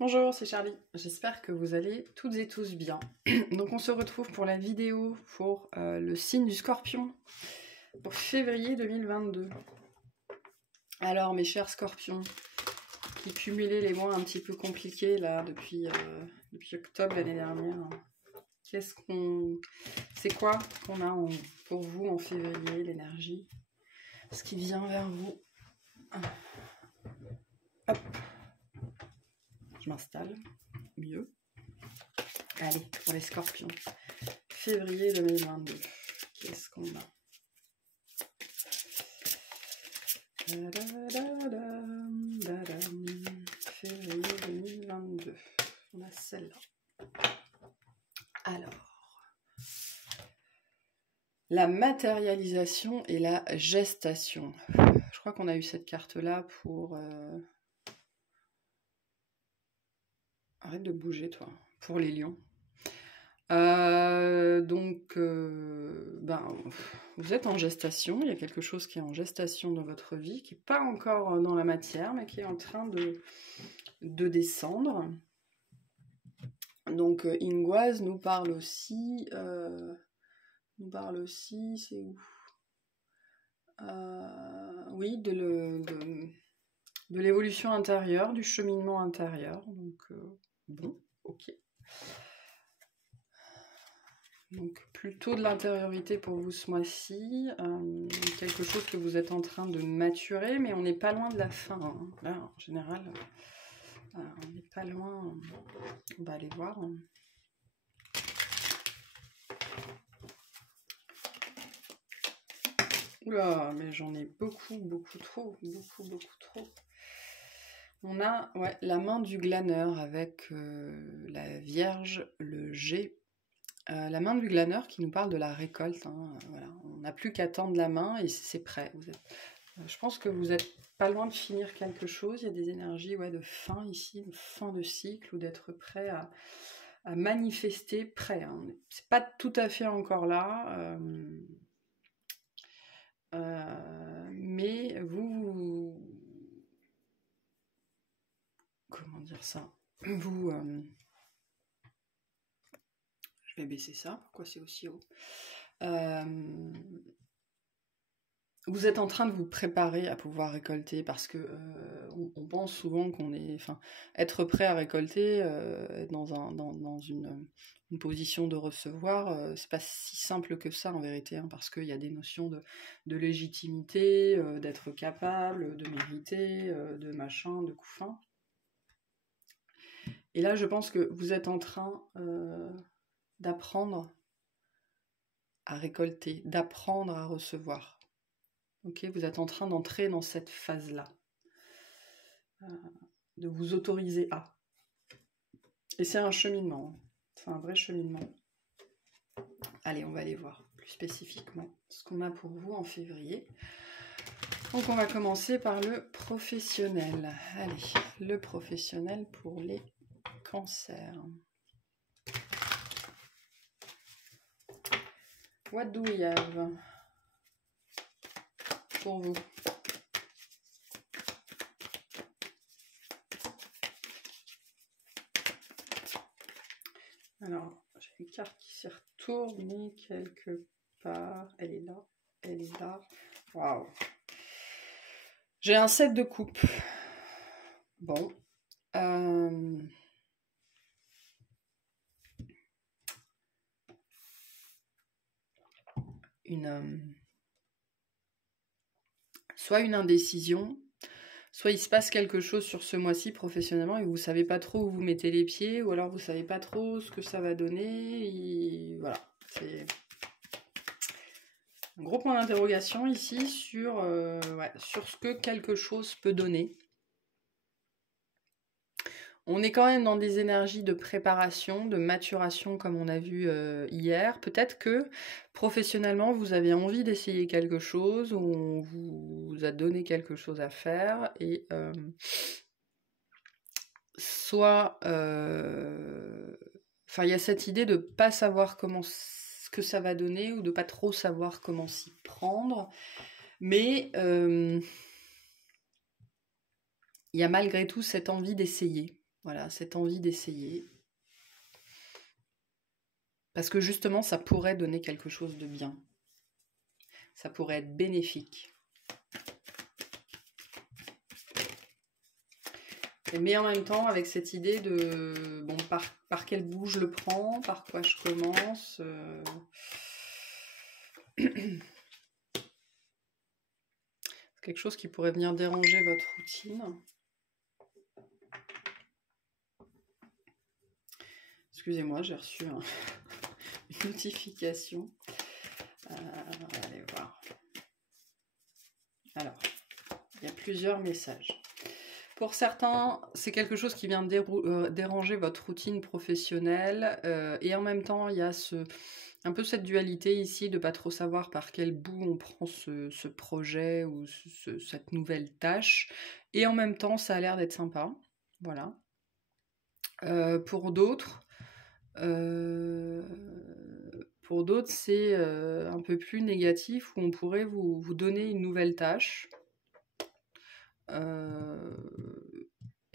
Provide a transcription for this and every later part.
Bonjour, c'est Charlie. J'espère que vous allez toutes et tous bien. Donc on se retrouve pour la vidéo pour le signe du Scorpion pour février 2022. Alors mes chers Scorpions, qui cumulaient les mois un petit peu compliqués là depuis octobre l'année dernière, c'est quoi qu'on a pour vous en février, l'énergie, ce qui vient vers vous. Hop, je m'installe mieux. Allez, pour les Scorpions, février 2022, qu'est-ce qu'on a? Février 2022, on a celle-là. Alors, la matérialisation et la gestation. Je crois qu'on a eu cette carte-là pour... Arrête de bouger, toi. Pour les lions. Vous êtes en gestation, il y a quelque chose qui est en gestation dans votre vie, qui n'est pas encore dans la matière, mais qui est en train de descendre. Donc Ingoise nous parle aussi, c'est où? Oui, de l'évolution intérieure, du cheminement intérieur. Donc bon, ok. Donc plutôt de l'intériorité pour vous ce mois-ci, quelque chose que vous êtes en train de maturer, mais on n'est pas loin de la fin. Hein. Là, en général, on n'est pas loin. On va aller voir. Oula, mais j'en ai beaucoup trop. On a la main du glaneur avec la Vierge, le G. La main du glaneur qui nous parle de la récolte. Hein, voilà. On n'a plus qu'à tendre la main et c'est prêt. Je pense que vous n'êtes pas loin de finir quelque chose. Il y a des énergies de fin ici, de fin de cycle, ou d'être prêt à manifester, prêt. Hein. C'est pas tout à fait encore là. Mais vous... Comment dire ça? Vous... Je vais baisser ça, pourquoi c'est aussi haut? Vous êtes en train de vous préparer à pouvoir récolter parce que on pense souvent qu'on est... être prêt à récolter, être dans une position de recevoir, c'est pas si simple que ça en vérité, hein, parce qu'il y a des notions de légitimité, d'être capable, de mériter, de machin, de couffin. Et là, je pense que vous êtes en train d'apprendre à récolter, d'apprendre à recevoir. Ok, vous êtes en train d'entrer dans cette phase-là, de vous autoriser à. Et c'est un cheminement, c'est un vrai cheminement. Allez, on va aller voir plus spécifiquement ce qu'on a pour vous en février. Donc on va commencer par le professionnel. Allez, le professionnel pour les cancers. What do we have pour vous? Alors, j'ai une carte qui s'est retournée quelque part. Elle est là, elle est là. Waouh! J'ai un 7 de coupe. Bon. Soit une indécision, soit il se passe quelque chose sur ce mois-ci professionnellement et vous ne savez pas trop où vous mettez les pieds, ou alors vous ne savez pas trop ce que ça va donner. Et voilà, c'est un gros point d'interrogation ici sur ce que quelque chose peut donner. On est quand même dans des énergies de préparation, de maturation comme on a vu hier. Peut-être que professionnellement, vous avez envie d'essayer quelque chose, ou on vous a donné quelque chose à faire. Et soit... il y a cette idée de ne pas savoir ce que ça va donner, ou de pas trop savoir comment s'y prendre. Mais il y a malgré tout cette envie d'essayer. Voilà, cette envie d'essayer. Parce que justement, ça pourrait donner quelque chose de bien. Ça pourrait être bénéfique. Mais en même temps, avec cette idée de bon, par quel bout je le prends, par quoi je commence. C'est quelque chose qui pourrait venir déranger votre routine. Excusez-moi, j'ai reçu une notification. Allez voir. Alors, il y a plusieurs messages. Pour certains, c'est quelque chose qui vient déranger votre routine professionnelle et en même temps, il y a un peu cette dualité ici de pas trop savoir par quel bout on prend ce projet ou cette nouvelle tâche. Et en même temps, ça a l'air d'être sympa. Voilà. Pour d'autres, c'est un peu plus négatif où on pourrait vous donner une nouvelle tâche.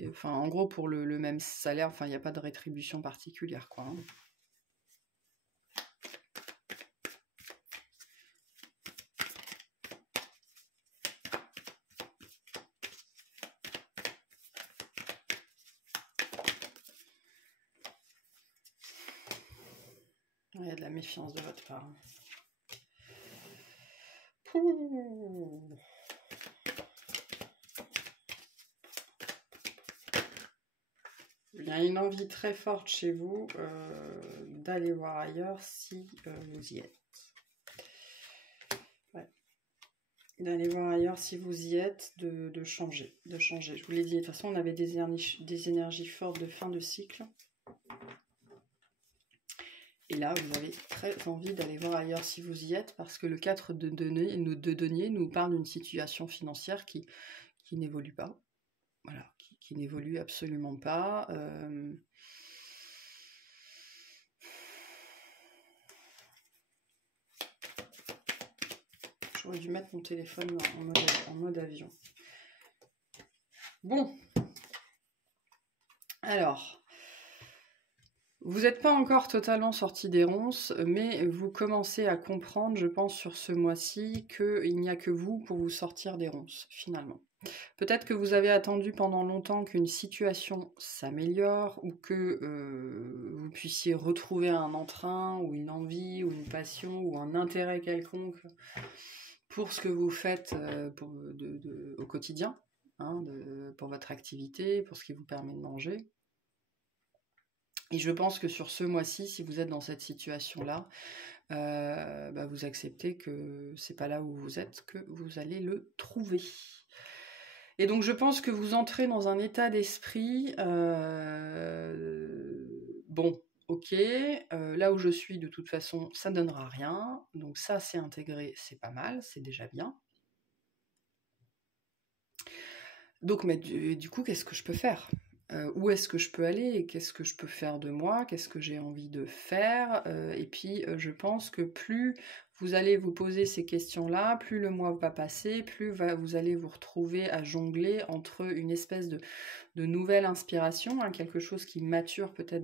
Enfin, en gros, pour le même salaire, enfin, il n'y a pas de rétribution particulière, quoi. Hein. Il y a de la méfiance de votre part. Pouh. Il y a une envie très forte chez vous d'aller voir ailleurs si vous y êtes. Ouais. D'aller voir ailleurs si vous y êtes, de changer. Je vous l'ai dit, de toute façon, on avait des énergies fortes de fin de cycle. Et là, vous avez très envie d'aller voir ailleurs si vous y êtes, parce que le 4 de denier nous parle d'une situation financière qui n'évolue pas. Voilà, qui n'évolue absolument pas. J'aurais dû mettre mon téléphone en mode avion. Bon. Alors, vous n'êtes pas encore totalement sorti des ronces, mais vous commencez à comprendre, je pense, sur ce mois-ci, qu'il n'y a que vous pour vous sortir des ronces, finalement. Peut-être que vous avez attendu pendant longtemps qu'une situation s'améliore ou que vous puissiez retrouver un entrain ou une envie ou une passion ou un intérêt quelconque pour ce que vous faites au quotidien, hein, pour votre activité, pour ce qui vous permet de manger. Et je pense que sur ce mois-ci, si vous êtes dans cette situation-là, vous acceptez que c'est pas là où vous êtes que vous allez le trouver. Et donc je pense que vous entrez dans un état d'esprit, bon, ok, là où je suis de toute façon, ça ne donnera rien, donc ça c'est intégré, c'est pas mal, c'est déjà bien. Donc mais du coup, qu'est-ce que je peux faire ? Où est-ce que je peux aller ? Qu'est-ce que je peux faire de moi ? Qu'est-ce que j'ai envie de faire ? Et puis, je pense que plus vous allez vous poser ces questions-là, plus le mois va passer, plus vous allez vous retrouver à jongler entre une espèce de nouvelle inspiration, hein, quelque chose qui mature peut-être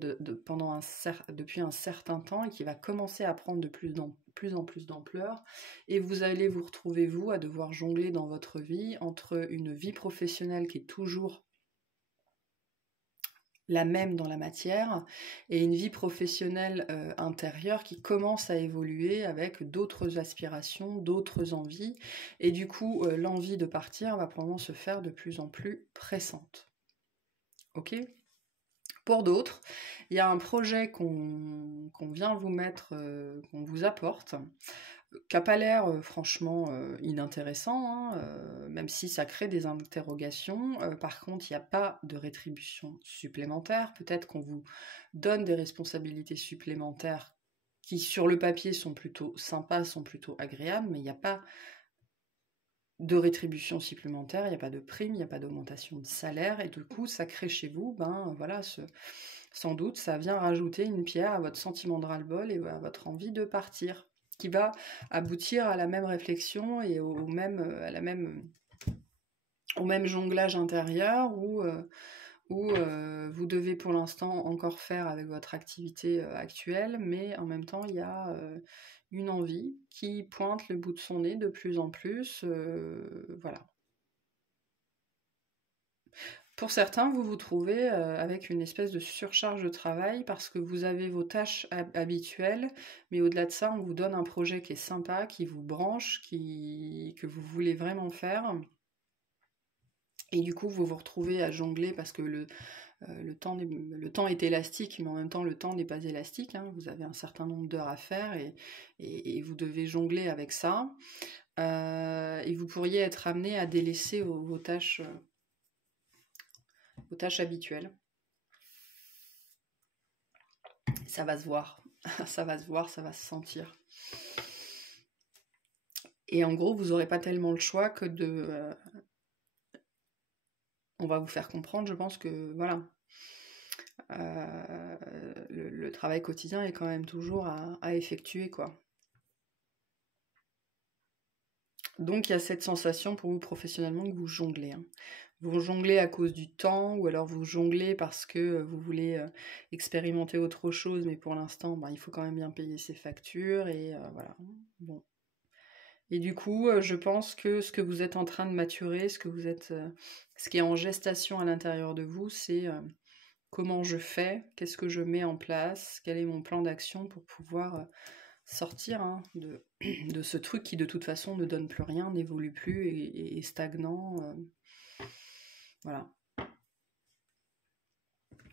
depuis un certain temps et qui va commencer à prendre de plus en plus d'ampleur. Et vous allez vous retrouver, vous, à devoir jongler dans votre vie entre une vie professionnelle qui est toujours la même dans la matière, et une vie professionnelle intérieure qui commence à évoluer avec d'autres aspirations, d'autres envies, et du coup, l'envie de partir va probablement se faire de plus en plus pressante. Ok ? Pour d'autres, il y a un projet qu'on vient vous mettre, qu'on vous apporte, qui n'a pas l'air franchement inintéressant, hein, même si ça crée des interrogations. Par contre, il n'y a pas de rétribution supplémentaire. Peut-être qu'on vous donne des responsabilités supplémentaires qui, sur le papier, sont plutôt sympas, sont plutôt agréables, mais il n'y a pas de rétribution supplémentaire, il n'y a pas de prime, il n'y a pas d'augmentation de salaire, et du coup, ça crée chez vous, sans doute, ça vient rajouter une pierre à votre sentiment de ras-le-bol et à votre envie de partir, qui va aboutir à la même réflexion et au même jonglage intérieur où où vous devez pour l'instant encore faire avec votre activité actuelle, mais en même temps, il y a une envie qui pointe le bout de son nez de plus en plus. Voilà. Pour certains, vous vous trouvez avec une espèce de surcharge de travail parce que vous avez vos tâches habituelles, mais au-delà de ça, on vous donne un projet qui est sympa, qui vous branche, que vous voulez vraiment faire. Et du coup, vous vous retrouvez à jongler parce que le temps est élastique, mais en même temps, le temps n'est pas élastique, hein. Vous avez un certain nombre d'heures à faire et vous devez jongler avec ça. Et vous pourriez être amené à délaisser vos tâches habituelles. Ça va se voir, ça va se voir, ça va se sentir. Et en gros, vous n'aurez pas tellement le choix que de... on va vous faire comprendre, je pense que, voilà, le travail quotidien est quand même toujours à effectuer, quoi. Donc il y a cette sensation pour vous professionnellement que vous jonglez, hein. Vous jonglez à cause du temps, ou alors vous jonglez parce que vous voulez expérimenter autre chose, mais pour l'instant, il faut quand même bien payer ses factures, et voilà. Bon. Et du coup, je pense que ce que vous êtes en train de maturer, ce qui est en gestation à l'intérieur de vous, c'est comment je fais, qu'est-ce que je mets en place, quel est mon plan d'action pour pouvoir sortir, hein, de ce truc qui de toute façon ne donne plus rien, n'évolue plus et est stagnant. Voilà.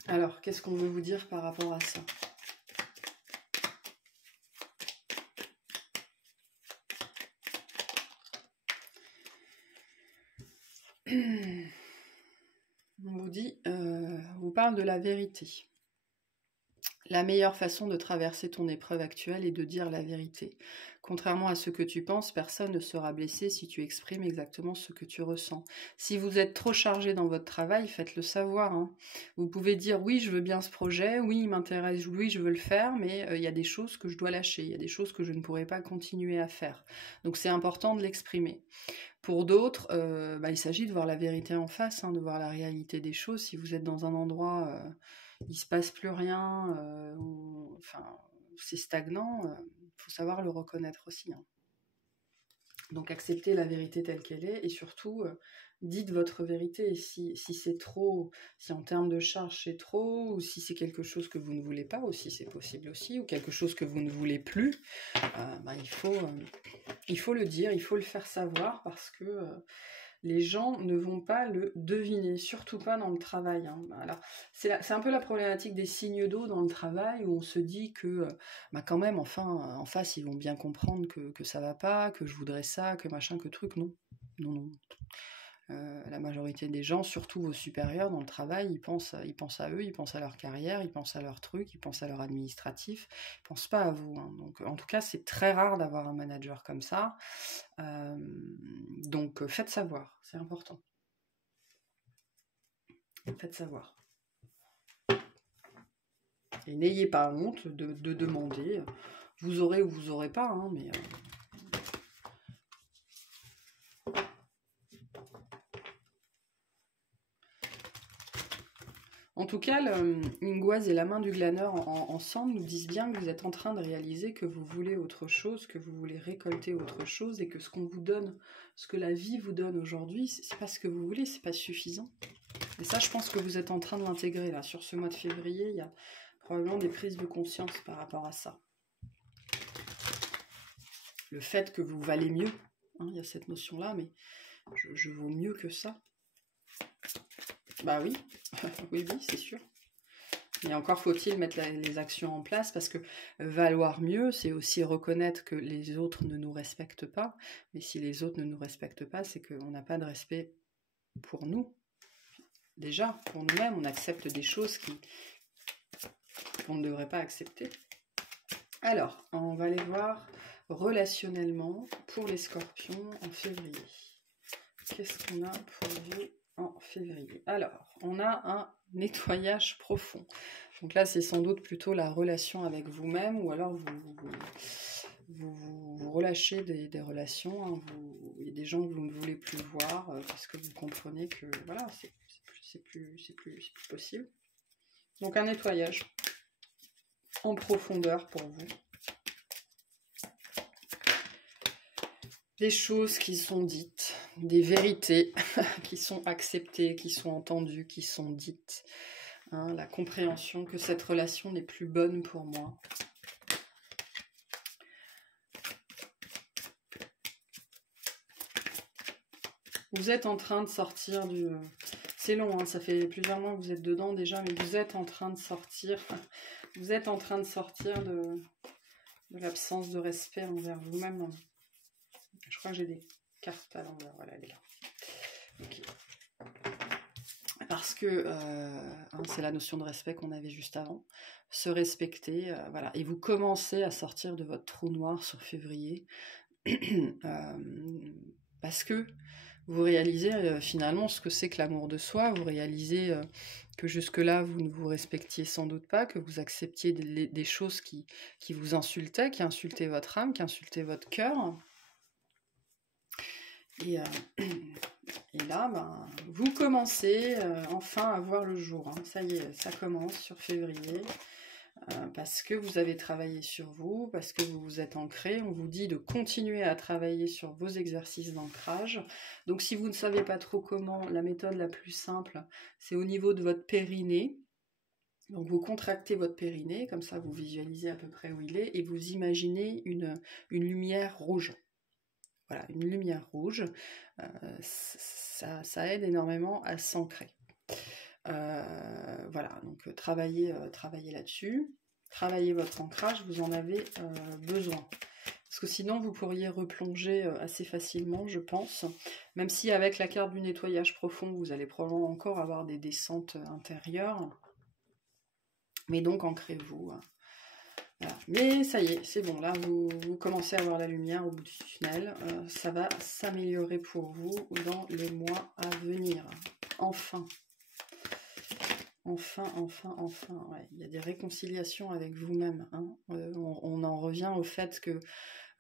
Alors, qu'est-ce qu'on veut vous dire par rapport à ça ? On vous dit, on vous parle de la vérité. La meilleure façon de traverser ton épreuve actuelle est de dire la vérité. Contrairement à ce que tu penses, personne ne sera blessé si tu exprimes exactement ce que tu ressens. Si vous êtes trop chargé dans votre travail, faites-le savoir, hein. Vous pouvez dire oui, je veux bien ce projet, oui, il m'intéresse, oui, je veux le faire, mais il y a des choses que je dois lâcher, il y a des choses que je ne pourrai pas continuer à faire. Donc c'est important de l'exprimer. Pour d'autres, il s'agit de voir la vérité en face, hein, de voir la réalité des choses. Si vous êtes dans un endroit... il se passe plus rien, c'est stagnant, faut savoir le reconnaître aussi, hein. Donc acceptez la vérité telle qu'elle est, et surtout dites votre vérité. Si c'est trop, si en termes de charge c'est trop, ou si c'est quelque chose que vous ne voulez pas aussi, c'est possible aussi, ou quelque chose que vous ne voulez plus, il faut le dire, il faut le faire savoir, parce que les gens ne vont pas le deviner, surtout pas dans le travail, hein. Alors, c'est un peu la problématique des signes d'eau dans le travail, où on se dit que, quand même, enfin, en face, ils vont bien comprendre que ça va pas, que je voudrais ça, que machin, que truc. Non, non, non. La majorité des gens, surtout vos supérieurs dans le travail, ils pensent à eux, ils pensent à leur carrière, ils pensent à leurs trucs, ils pensent à leur administratif, ils pensent pas à vous, hein. Donc, en tout cas, c'est très rare d'avoir un manager comme ça. Donc, faites savoir, c'est important. Faites savoir. Et n'ayez pas honte de demander. Vous aurez ou vous aurez pas, hein, mais... En tout cas, Ingoise et la main du glaneur ensemble nous disent bien que vous êtes en train de réaliser que vous voulez autre chose, que vous voulez récolter autre chose, et que ce qu'on vous donne, ce que la vie vous donne aujourd'hui, c'est pas ce que vous voulez, c'est pas suffisant. Et ça, je pense que vous êtes en train de l'intégrer là. Sur ce mois de février, il y a probablement des prises de conscience par rapport à ça. Le fait que vous valez mieux, hein, il y a cette notion-là, mais je vaux mieux que ça. Bah oui, oui, c'est sûr. Et encore faut-il mettre les actions en place, parce que valoir mieux, c'est aussi reconnaître que les autres ne nous respectent pas. Mais si les autres ne nous respectent pas, c'est qu'on n'a pas de respect pour nous. Déjà, pour nous-mêmes, on accepte des choses qu'on ne devrait pas accepter. Alors, on va aller voir relationnellement pour les scorpions en février. Qu'est-ce qu'on a pour vous en février? Alors, on a un nettoyage profond. Donc là, c'est sans doute plutôt la relation avec vous-même, ou alors vous relâchez des relations, hein. Il y a des gens que vous ne voulez plus voir, parce que vous comprenez que voilà, c'est plus possible. Donc un nettoyage en profondeur pour vous. Des choses qui sont dites, des vérités qui sont acceptées, qui sont entendues, qui sont dites. Hein, la compréhension que cette relation n'est plus bonne pour moi. Vous êtes en train de sortir du... C'est long, hein, ça fait plusieurs mois que vous êtes dedans déjà, mais vous êtes en train de sortir... Vous êtes en train de sortir de l'absence de respect envers vous-même. Je crois que j'ai des cartes à l'envers. Voilà, elle est là. Okay. Parce que hein, c'est la notion de respect qu'on avait juste avant. Se respecter, voilà. Et vous commencez à sortir de votre trou noir sur février. Parce que vous réalisez finalement ce que c'est que l'amour de soi, vous réalisez que jusque-là, vous ne vous respectiez sans doute pas, que vous acceptiez des choses qui vous insultaient, qui insultaient votre âme, qui insultaient votre cœur. Et là, ben, vous commencez enfin à voir le jour. Hein. Ça y est, ça commence sur février. Parce que vous avez travaillé sur vous, parce que vous vous êtes ancré. On vous dit de continuer à travailler sur vos exercices d'ancrage. Donc si vous ne savez pas trop comment, la méthode la plus simple, c'est au niveau de votre périnée. Donc vous contractez votre périnée, comme ça vous visualisez à peu près où il est, et vous imaginez une lumière rouge. Voilà, une lumière rouge, ça aide énormément à s'ancrer. Voilà, donc travaillez là-dessus, travaillez votre ancrage, vous en avez besoin. Parce que sinon, vous pourriez replonger assez facilement, je pense. Même si avec la carte du nettoyage profond, vous allez probablement encore avoir des descentes intérieures. Mais donc, ancrez-vous. Voilà. Mais ça y est, c'est bon. Là, vous commencez à voir la lumière au bout du tunnel. Ça va s'améliorer pour vous dans les mois à venir. Enfin. Enfin, ouais. Il y a des réconciliations avec vous-même. Hein. On en revient au fait que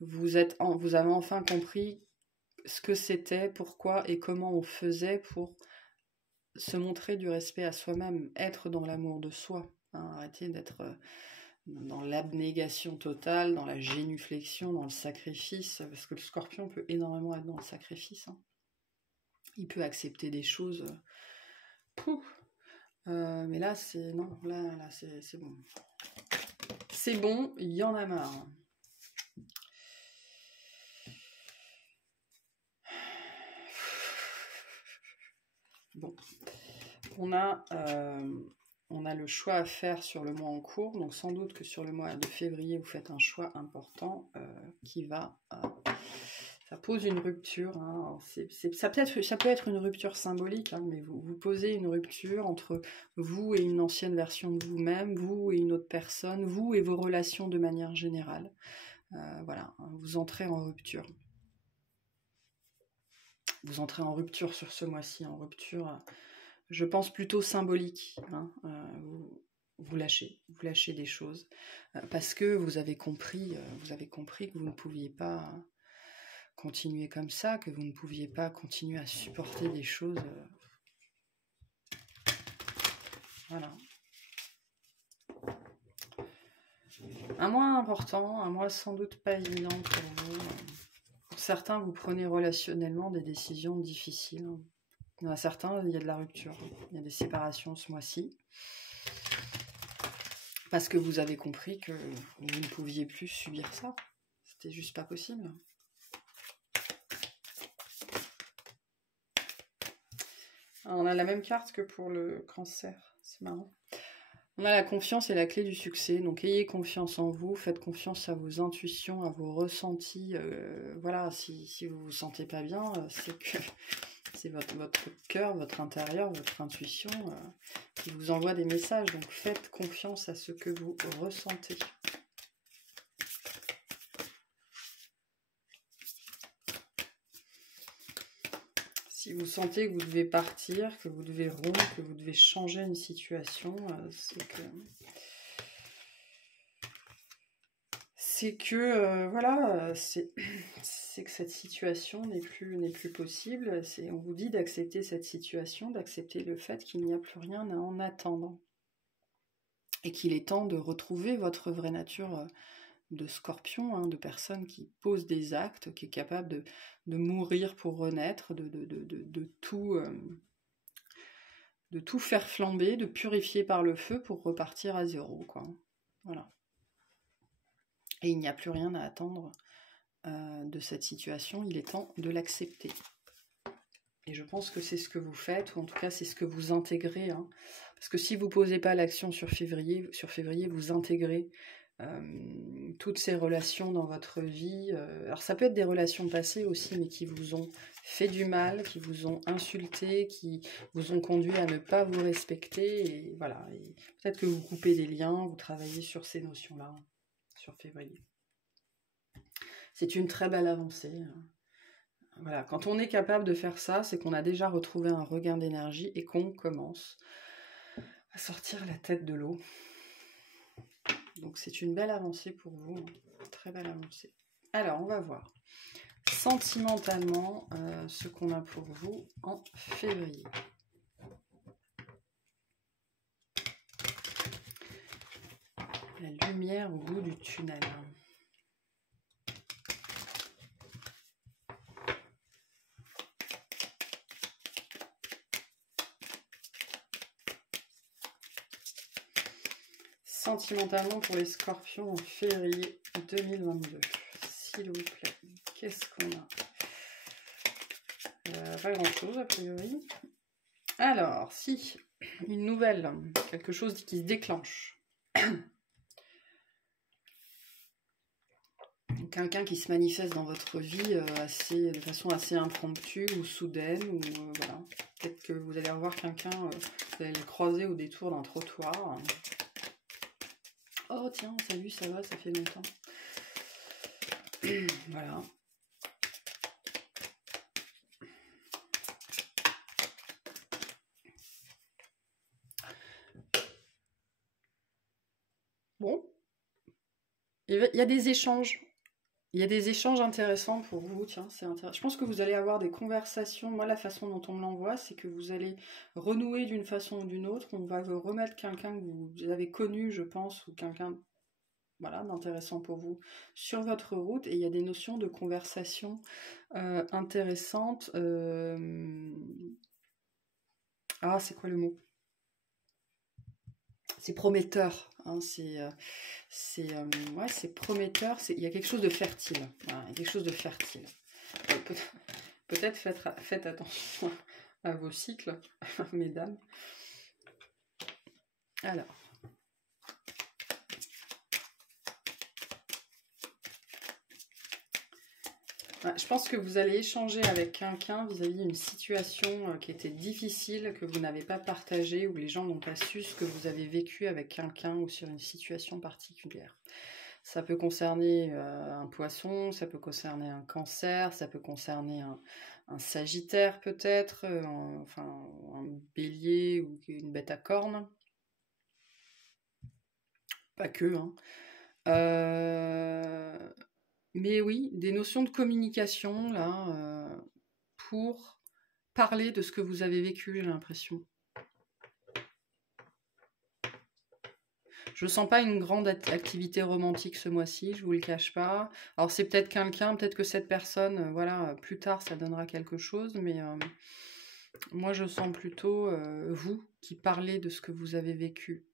vous avez enfin compris ce que c'était, pourquoi et comment on faisait pour se montrer du respect à soi-même, être dans l'amour de soi. Hein. Arrêtez d'être dans l'abnégation totale, dans la génuflexion, dans le sacrifice, parce que le scorpion peut énormément être dans le sacrifice. Hein. Il peut accepter des choses... mais là, c'est... Non, là c'est bon. C'est bon, il y en a marre. Bon. On a le choix à faire sur le mois en cours. Donc, sans doute que sur le mois de février, vous faites un choix important qui va... ça pose une rupture. Hein. Ça peut être une rupture symbolique, hein, mais vous posez une rupture entre vous et une ancienne version de vous-même, vous et une autre personne, vous et vos relations de manière générale. Voilà, vous entrez en rupture. Vous entrez en rupture sur ce mois-ci, en rupture, je pense plutôt symbolique. Hein. Vous lâchez des choses parce que vous avez compris que vous ne pouviez pas continuer comme ça, que vous ne pouviez pas continuer à supporter des choses. Voilà. Un mois important, un mois sans doute pas évident pour vous. Pour certains, vous prenez relationnellement des décisions difficiles. Il y en a certains, il y a de la rupture. Il y a des séparations ce mois-ci. Parce que vous avez compris que vous ne pouviez plus subir ça. C'était juste pas possible. Alors, on a la même carte que pour le cancer. C'est marrant. On a la confiance et la clé du succès. Donc, ayez confiance en vous. Faites confiance à vos intuitions, à vos ressentis. Voilà, si vous vous sentez pas bien, c'est que c'est votre cœur, votre intérieur, votre intuition qui vous envoie des messages. Donc, faites confiance à ce que vous ressentez. Si vous sentez que vous devez partir, que vous devez rompre, que vous devez changer une situation, c'est que, voilà, c'est que cette situation n'est plus possible. On vous dit d'accepter cette situation, d'accepter le fait qu'il n'y a plus rien à en attendre. Et qu'il est temps de retrouver votre vraie nature de scorpion, hein, de personne qui pose des actes, qui est capable de mourir pour renaître, de tout faire flamber, de purifier par le feu pour repartir à zéro, quoi. Voilà. Et il n'y a plus rien à attendre de cette situation, il est temps de l'accepter. Et je pense que c'est ce que vous faites, ou en tout cas c'est ce que vous intégrez, hein. Parce que si vous ne posez pas l'action sur février, vous intégrez toutes ces relations dans votre vie. Alors ça peut être des relations passées aussi, mais qui vous ont fait du mal, qui vous ont insulté, qui vous ont conduit à ne pas vous respecter. Et voilà. Et peut-être que vous coupez des liens, vous travaillez sur ces notions-là, sur février. C'est une très belle avancée. Voilà. Quand on est capable de faire ça, c'est qu'on a déjà retrouvé un regain d'énergie et qu'on commence à sortir la tête de l'eau. Donc c'est une belle avancée pour vous, hein. Très belle avancée. Alors on va voir sentimentalement ce qu'on a pour vous en février. La lumière au bout du tunnel. Sentimentalement pour les scorpions en février 2022. S'il vous plaît, qu'est-ce qu'on a? Pas grand-chose a priori. Alors, si, une nouvelle, quelque chose qui se déclenche. Quelqu'un qui se manifeste dans votre vie de façon assez impromptue ou soudaine, ou voilà. Peut-être que vous allez revoir quelqu'un, vous allez le croiser au détour d'un trottoir. Oh tiens, salut, ça va, ça fait longtemps. Voilà. Bon. Il y a des échanges. Il y a des échanges intéressants pour vous, tiens, c'est intéressant. Je pense que vous allez avoir des conversations. Moi, la façon dont on me l'envoie, c'est que vous allez renouer d'une façon ou d'une autre. On va vous remettre quelqu'un que vous avez connu, je pense, ou quelqu'un, voilà, d'intéressant pour vous sur votre route. Et il y a des notions de conversation intéressantes. Ah, c'est quoi le mot? C'est prometteur, hein, c'est prometteur, il y a quelque chose de fertile, voilà, il y a quelque chose de fertile. Peut-être faites attention à vos cycles, mesdames. Alors. Je pense que vous allez échanger avec quelqu'un vis-à-vis d'une situation qui était difficile, que vous n'avez pas partagée, ou les gens n'ont pas su ce que vous avez vécu avec quelqu'un ou sur une situation particulière. Ça peut concerner un poisson, ça peut concerner un cancer, ça peut concerner un sagittaire peut-être, enfin un bélier ou une bête à cornes. Pas que, hein. Mais oui, des notions de communication, là, pour parler de ce que vous avez vécu, j'ai l'impression. Je ne sens pas une grande activité romantique ce mois-ci, je ne vous le cache pas. Alors c'est peut-être quelqu'un, peut-être que cette personne, voilà, plus tard ça donnera quelque chose, mais moi je sens plutôt vous qui parlez de ce que vous avez vécu.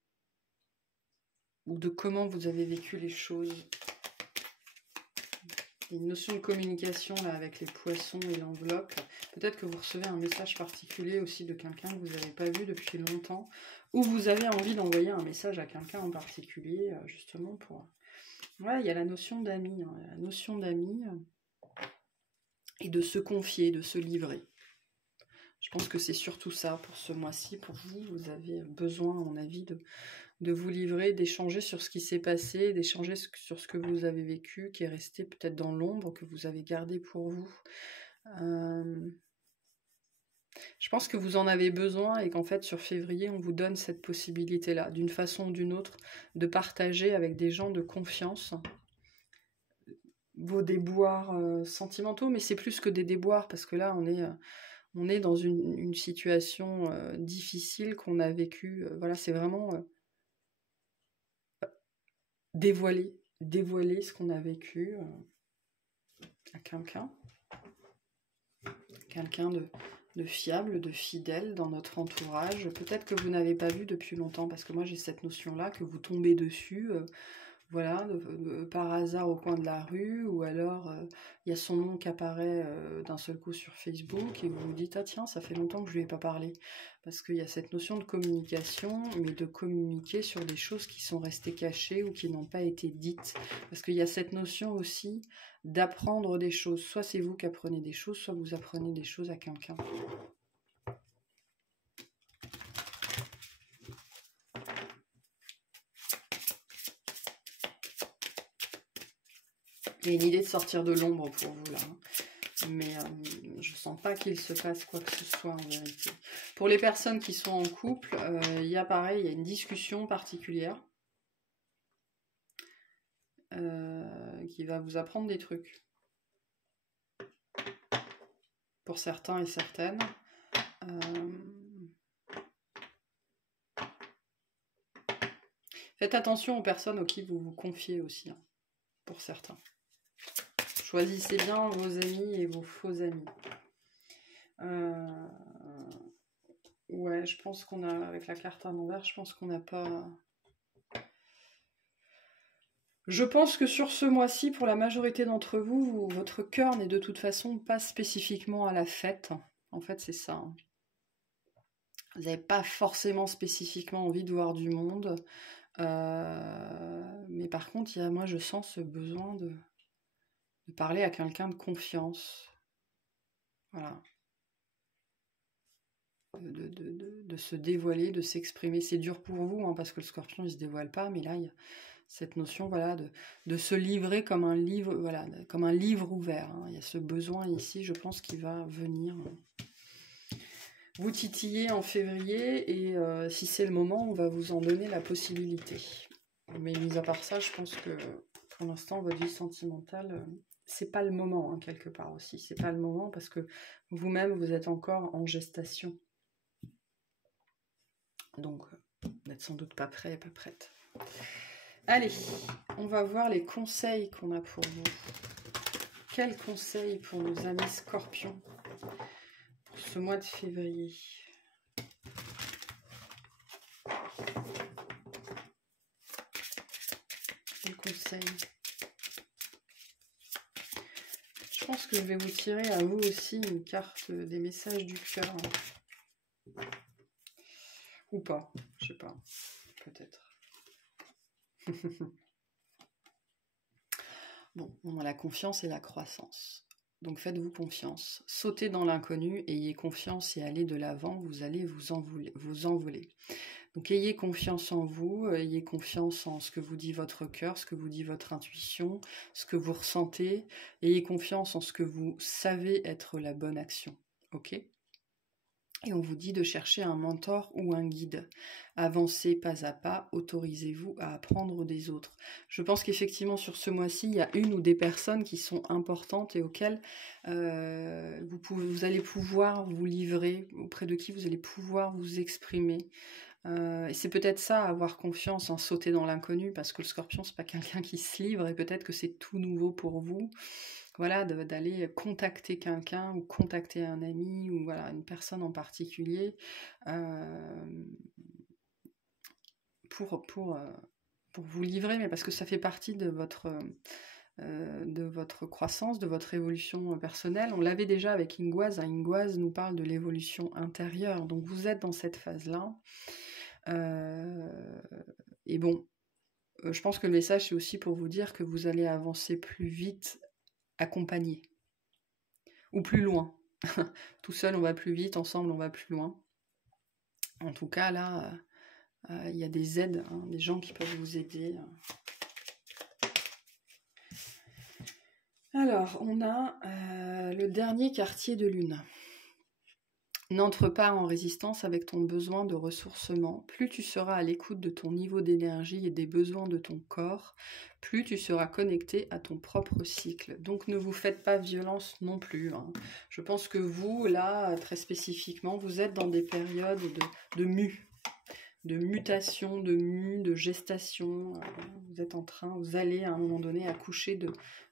Ou de comment vous avez vécu les choses. Il y a une notion de communication là avec les poissons et l'enveloppe. Peut-être que vous recevez un message particulier aussi de quelqu'un que vous n'avez pas vu depuis longtemps, ou vous avez envie d'envoyer un message à quelqu'un en particulier, justement pour... Ouais, il y a la notion d'amis, hein, la notion d'amis, et de se confier, de se livrer. Je pense que c'est surtout ça pour ce mois-ci. Pour vous, vous avez besoin, à mon avis, de vous livrer, d'échanger sur ce qui s'est passé, d'échanger sur ce que vous avez vécu, qui est resté peut-être dans l'ombre, que vous avez gardé pour vous. Je pense que vous en avez besoin et qu'en fait, sur février, on vous donne cette possibilité-là, d'une façon ou d'une autre, de partager avec des gens de confiance vos déboires sentimentaux, mais c'est plus que des déboires, parce que là, on est dans une situation difficile qu'on a vécue. Voilà, c'est vraiment dévoiler ce qu'on a vécu à quelqu'un de fiable, de fidèle dans notre entourage. Peut-être que vous n'avez pas vu depuis longtemps, parce que moi j'ai cette notion-là, que vous tombez dessus, voilà, par hasard au coin de la rue, ou alors il y a son nom qui apparaît d'un seul coup sur Facebook, et vous vous dites, ah tiens, ça fait longtemps que je lui ai pas parlé. Parce qu'il y a cette notion de communication, mais de communiquer sur des choses qui sont restées cachées ou qui n'ont pas été dites. Parce qu'il y a cette notion aussi d'apprendre des choses. Soit c'est vous qui apprenez des choses, soit vous apprenez des choses à quelqu'un. Il y a une idée de sortir de l'ombre pour vous là. Mais je sens pas qu'il se passe quoi que ce soit en vérité. Pour les personnes qui sont en couple, il y a pareil, il y a une discussion particulière qui va vous apprendre des trucs. Pour certains et certaines. Faites attention aux personnes auxquelles vous vous confiez aussi, hein, pour certains. Choisissez bien vos amis et vos faux amis. Ouais, je pense qu'on a, avec la carte à l'envers, je pense qu'on n'a pas... Je pense que sur ce mois-ci, pour la majorité d'entre vous, votre cœur n'est de toute façon pas spécifiquement à la fête. En fait, c'est ça. Vous n'avez pas forcément spécifiquement envie de voir du monde. Mais par contre, moi, je sens ce besoin de parler à quelqu'un de confiance. Voilà. De se dévoiler, de s'exprimer. C'est dur pour vous, hein, parce que le scorpion, il ne se dévoile pas, mais là, il y a cette notion, voilà, de se livrer comme un livre, voilà, comme un livre ouvert. Hein. Il y a ce besoin ici, je pense, qui va venir vous titiller en février, et si c'est le moment, on va vous en donner la possibilité. Mais mis à part ça, je pense que pour l'instant, votre vie sentimentale, c'est pas le moment, hein, quelque part aussi. C'est pas le moment parce que vous-même, vous êtes encore en gestation. Donc, vous n'êtes sans doute pas prêt et pas prête. Allez, on va voir les conseils qu'on a pour vous. Quels conseils pour nos amis scorpions pour ce mois de février? Quels conseils? Je pense que je vais vous tirer à vous aussi une carte des messages du cœur. Ou pas, je sais pas, peut-être. Bon, on a la confiance et la croissance. Donc faites-vous confiance. Sautez dans l'inconnu, ayez confiance et allez de l'avant, vous allez vous envoler. Donc ayez confiance en vous, ayez confiance en ce que vous dit votre cœur, ce que vous dit votre intuition, ce que vous ressentez. Ayez confiance en ce que vous savez être la bonne action. Ok ? Et on vous dit de chercher un mentor ou un guide. Avancez pas à pas, autorisez-vous à apprendre des autres. Je pense qu'effectivement sur ce mois-ci, il y a une ou des personnes qui sont importantes et auxquelles vous allez pouvoir vous livrer, auprès de qui vous allez pouvoir vous exprimer. Et c'est peut-être ça, avoir confiance, en sauter dans l'inconnu, parce que le scorpion, c'est pas quelqu'un qui se livre, et peut-être que c'est tout nouveau pour vous. Voilà, d'aller contacter quelqu'un ou contacter un ami ou voilà, une personne en particulier pour vous livrer, mais parce que ça fait partie de votre croissance, de votre évolution personnelle. On l'avait déjà avec Ingoise. Ingoise nous parle de l'évolution intérieure, donc vous êtes dans cette phase-là. Et bon, je pense que le message, c'est aussi pour vous dire que vous allez avancer plus vite accompagné. Ou plus loin. Tout seul, on va plus vite, ensemble, on va plus loin. En tout cas, là, il y a des aides, hein, des gens qui peuvent vous aider. Alors, on a le dernier quartier de lune. N'entre pas en résistance avec ton besoin de ressourcement. Plus tu seras à l'écoute de ton niveau d'énergie et des besoins de ton corps, plus tu seras connecté à ton propre cycle. Donc ne vous faites pas violence non plus, hein. Je pense que vous, là, très spécifiquement, vous êtes dans des périodes de mutation, de gestation. Vous êtes en train, vous allez à un moment donné accoucher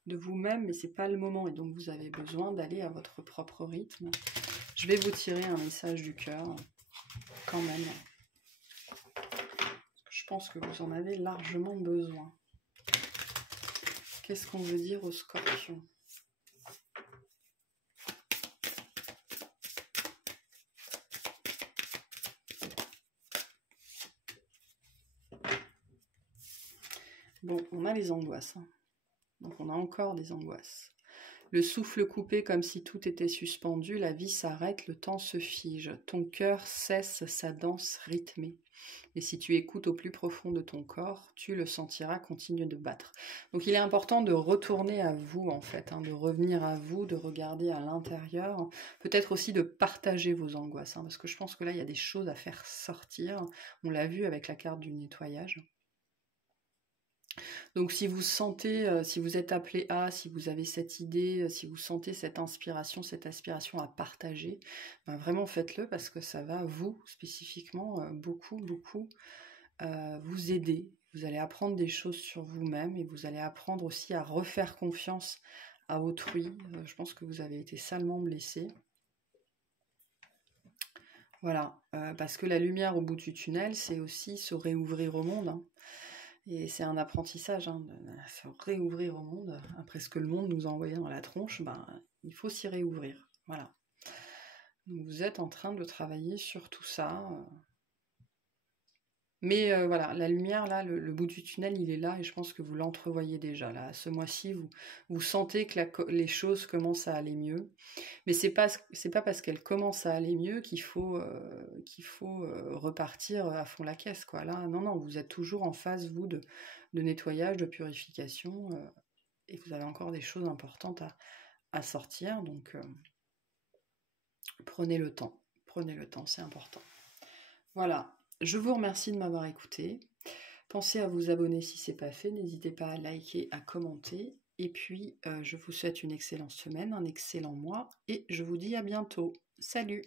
de vous-même, mais c'est pas le moment. Et donc vous avez besoin d'aller à votre propre rythme. Je vais vous tirer un message du cœur, quand même. Je pense que vous en avez largement besoin. Qu'est-ce qu'on veut dire aux scorpions? Bon, on a les angoisses, hein. Donc on a encore des angoisses. Le souffle coupé comme si tout était suspendu, la vie s'arrête, le temps se fige. Ton cœur cesse sa danse rythmée. Et si tu écoutes au plus profond de ton corps, tu le sentiras continuer de battre. Donc il est important de retourner à vous en fait, hein, de revenir à vous, de regarder à l'intérieur. Peut-être aussi de partager vos angoisses, hein, parce que je pense que là il y a des choses à faire sortir. On l'a vu avec la carte du nettoyage. Donc si vous sentez, si vous êtes appelé à, si vous avez cette idée, si vous sentez cette aspiration à partager, ben vraiment faites-le parce que ça va vous, spécifiquement, beaucoup vous aider. Vous allez apprendre des choses sur vous-même et vous allez apprendre aussi à refaire confiance à autrui. Je pense que vous avez été salement blessé. Voilà, parce que la lumière au bout du tunnel, c'est aussi se réouvrir au monde, hein. Et c'est un apprentissage, hein, de se réouvrir au monde. Après ce que le monde nous a envoyé dans la tronche, ben, il faut s'y réouvrir. Voilà. Donc vous êtes en train de travailler sur tout ça. Mais voilà, la lumière, là, le bout du tunnel, il est là et je pense que vous l'entrevoyez déjà. Là, ce mois-ci, vous sentez que les choses commencent à aller mieux. Mais c'est pas parce qu'elles commencent à aller mieux qu'il faut repartir à fond la caisse, quoi. Là, non, vous êtes toujours en phase, vous, de nettoyage, de purification, et vous avez encore des choses importantes à sortir. Donc, prenez le temps, c'est important. Voilà. Je vous remercie de m'avoir écouté. Pensez à vous abonner si ce n'est pas fait. N'hésitez pas à liker, à commenter. Et puis, je vous souhaite une excellente semaine, un excellent mois. Et je vous dis à bientôt. Salut!